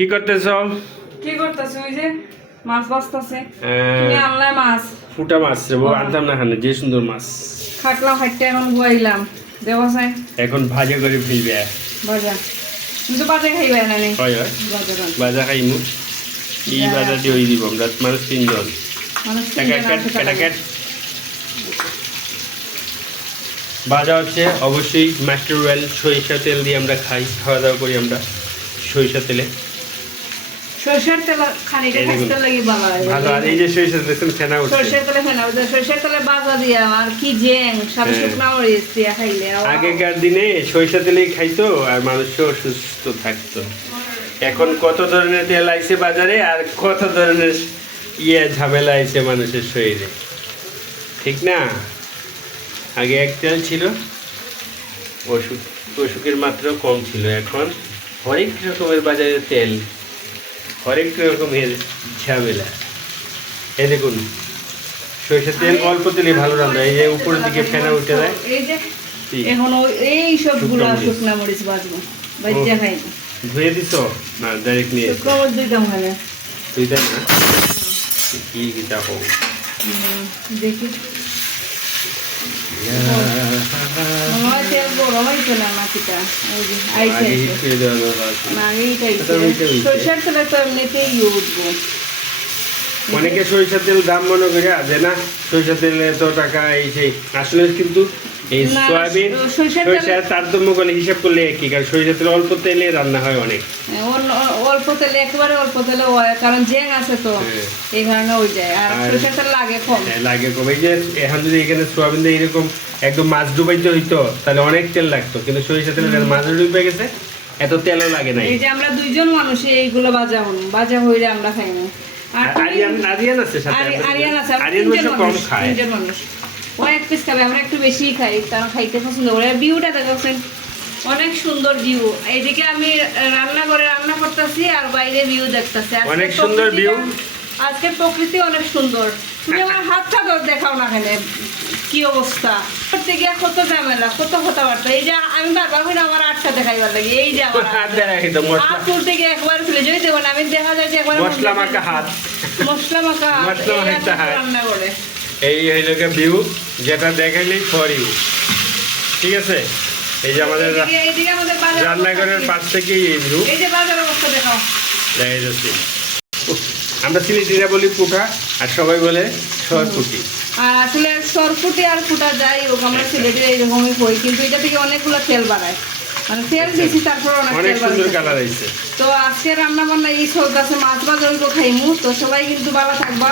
কি করতেছো? কি করতেছ? ওই যে মাছ বাছতেছে। তুমি আনলে মাছ? ফুটা মাছ রে বউ, আনতাম না খানে, যে সুন্দর মাছ। খাটলাম হাইটে এখন বুয়াইলাম। দেওয়া যায় এখন ভাজা করে ফেলবে। ভাজা। তুমি তো বাজে খাইবে না নি? হয় হয়, ভাজা খাইমু। এই ভাজা দিয়ে ওই দিব আমরা মানুষ তিনজন। মানুষ ভাজা হচ্ছে অবশ্যই মাস্টার ওয়েল সরিষা তেল দিয়ে আমরা খাওয়া দাওয়া করি আমরা সরিষা তেলে। সরষের তেল খানিটা খাইতে লাগি ভালো হয়। ভালো। আর এই যে সরিষা তেল ফেনা উঠছে, সরষের তেলে ফেনা উঠছে, সরষের তেলে ভাজা দিয়া আর কি জেং সাথে শুকনা মরিচ দিয়া খাইলে। আগেকার দিনে সরিষা তেলেই খাইতো আর মানুষও সুস্থ থাকতো। এখন কত ধরনের তেল আইছে বাজারে আর কত ধরনের ঝামেলা আইছে মানুষের শরীরে, ঠিক না? আগে এক তেল ছিল, অসুখের মাত্রা কম ছিল। এখন হরেক রকমের বাজারে তেল, হরেক রকমের ঝামেলা। এই দেখুন সরিষার তেল অল্প তেলে ভালো রান্না। এই যে উপরের দিকে ফেনা উঠে যায়। এই যে এখন এই সবগুলো শুকনা মরিচ ভাজবো, ভাজা খাই না। ধুয়ে দিছ না ডাইরেক্ট নিয়ে? শুকনা মরিচ দিতাম খালে। তুই তাই না? কি কিতা হোক দেখি তেল গরম হয়েছে না নাকিটা? ওই যে আইসে না, সরষের তেলে তো এমনিতেই উঠবো। অনেকে সরিষার তেল দাম মনে করে যে না সরিষার তেলে এত টাকা এই সেই, আসলে কিন্তু এই সয়াবিন সরিষার তারতম্য করে হিসাব করলে একই। কারণ সরিষার তেল অল্প তেলে রান্না হয় অনেক। অল্প তেলে, একেবারে অল্প তেলে হয়, কারণ জেং আছে তো এই কারণে ওই যায়। আর সরিষার তেল লাগে কম। লাগে কম। এই যে এখন যদি এখানে সোয়াবিন দিয়ে এরকম একদম মাছ ডুবাইতে হইতো তাহলে অনেক তেল লাগতো, কিন্তু সরিষার তেল মাছ ডুবে গেছে, এত তেলও লাগে না। এই যে আমরা দুইজন মানুষ এইগুলো বাজা হইলে আমরা খাই না। আরিয়ান আছে সাথে, আরিয়ান আছে, আরিয়ান কম খায়। তিনজন মানুষ, ও এক পিস খাবে, আমরা একটু বেশি খাই, তারা খাইতে পছন্দ করে। ভিউটা দেখাচ্ছেন, অনেক সুন্দর ভিউ। এইদিকে আমি রান্নাঘরে রান্না করতেছি আর বাইরে ভিউ দেখতেছি। অনেক সুন্দর ভিউ। আজকের প্রকৃতি অনেক সুন্দর। তুমি আমার হাতটা দেখাও না, এখানে কি অবস্থা করতে গিয়ে কত ঝামেলা, কত কথাবার্তা। এই যে আমি বারবার করে আমার আটটা দেখাইবার লাগে। এই যে আমার হাত তুলতে গিয়ে একবার ফেলে যদি দেবো না, আমি দেখা যায় যে একবার মশলা মাখা হাত, মশলা মাখা রান্না করে। এই হইলো ভিউ, যেটা দেখাইলেই ফর ইউ। ঠিক আছে, এই যে আমাদের রান্নাঘরের পাশ থেকে এই ভিউ। এই যে বাজারের অবস্থা দেখাও, দেখা যাচ্ছে। আমরা সিলেটিরা বলি পুটা আর সবাই বলে সরপুটি। আর আসলে সরপুটি আর ফুটা যাই হোক, আমরা সিলেটিরা এইরকমই কই, কিন্তু এটা থেকে অনেকগুলো তেল বাড়ায়, মানে তেল বেশি, তারপর অনেক সুন্দর কালার হয়েছে। তো আজকে রান্না বান্না এই চলতেছে, মাছ ভাজা খাইমু। তো সবাই কিন্তু ভালো থাকবা।